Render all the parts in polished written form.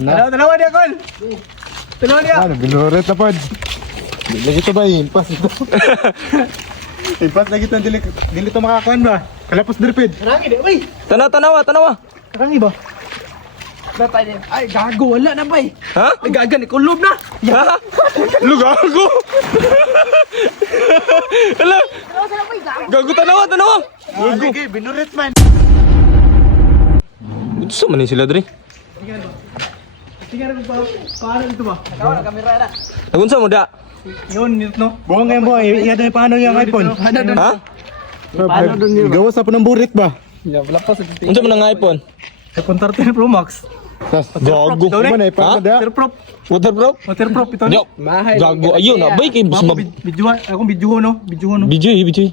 Dalawa dia, Kol. Dalawa dia. Ano, binuret na pod. Lagi ito ba, impas ito. Impas lagi ito, dili ito makakuan ba? Kalapos dirpid. Rangi dia, bay. Tanawa. Rangi ba? Datay din. Ay, gago, wala na, bay. Ha? Ay, gagan, ikulob na. Ha? Lu gago. Ala. Gago tanawa. Lagi, binuret man. Ito sa manin sila dre. Tingnan ko pa, paano ito ba? Ikaw na, kamera na. Nagunsa mo da? Yun, nito, no? Buong ngayon bo, iya doon paano yung iPhone? Ha? Paano doon yun? Gawas pa ng burit ba? Wala pa sa Unsa man ang iPhone? iPhone 13 Pro Max. Gago. Kuman ay paano da? Waterproof. Waterproof? Waterproof ito. Yo. Gago ayun na bay kay Mamo, bidyuhan. Akong bidyuhan, no? Bidyuhan, no? BJ.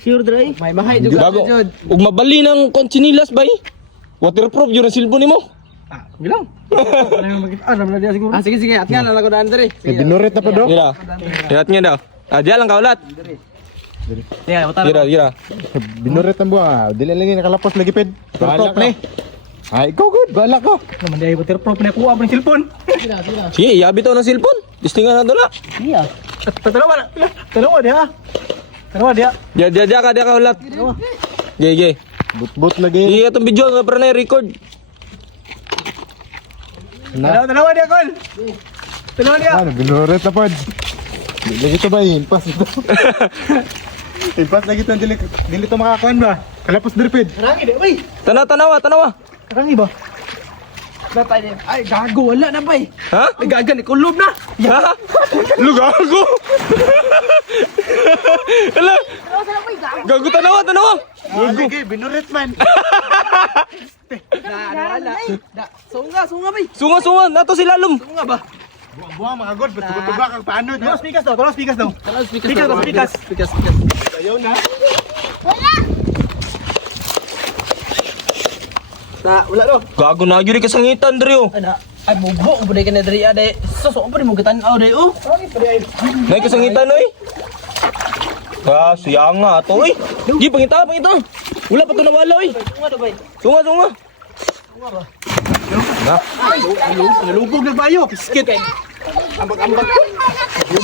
Sure, Dre. May mahay. Gago. Ug mabali ng konchinilas bay. Waterproof yun ang cellphone nimo. Ah, bilang. Alam na dia siguro. Ah, sige. At nga, nalakodaan, Dre. Binuret na pa do? Gira. Lihat nga daw. Diyan lang kaulat. Yeah, Gira. Binuret na bo. Dili lagi nakalapos lagi ped. Bahala ka. Ay, go good. Bahala ko. Naman dia waterproof na kuha ng cellphone. Sige, iabi to ng cellphone. Tistingan na dola. Iya. Dalawa dia. Dia ka kaulat. Ge. But lagi. Iya tong video nga pernah record. Dalawa dia, Kol. Dalawa dia. Ano, binuret na pod. Lagi ito ba, impas ito. Impas lagi ito, dili ito makakuan ba? Kalapos dirpid. Rangi dia, bay. Tanawa. Rangi ba? Datay din. Ay, gago, wala na, bay. Ha? Ay, gagan, ikulob na. Ha? Lu gago. Ala. Gago tanawa. Lagi, binuret man. Wala. Sunga, bay. Sunga nato si lalom. Sunga ba? Buang mga god, ba't tubak ang paano Tolong speakers daw. Speakers. Ayaw na. Wala daw. Gago na gyud kasangitan dre oh. Ana, ay bubo, buday ka na diri ade. Suso pa mo gitan-aw day oh. Nay kasangitan oy. Siya nga to oy. Gi pangita. Wala pa to nawala oy. Sunga daw, bay. Sunga. Sunga ba? Na. Nalubog na bayo. Skit. Ambak.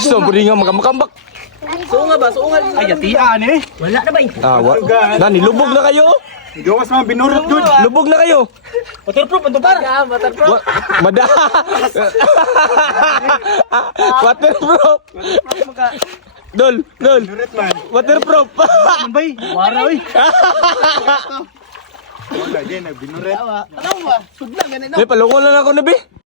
So buri nga makambak. Sunga ba? Ay, yatian eh. Wala na, bay. Na nilubog na kayo. Gawas mga binuret good. Lubog na kayo. Waterproof ito para. Waterproof. Mada. Waterproof. Dol. Binuret man. Waterproof. Bay, wara oy. Wala din, nagbinuret. Ano ba? Sudlan ganun. Palungon lang ako na be.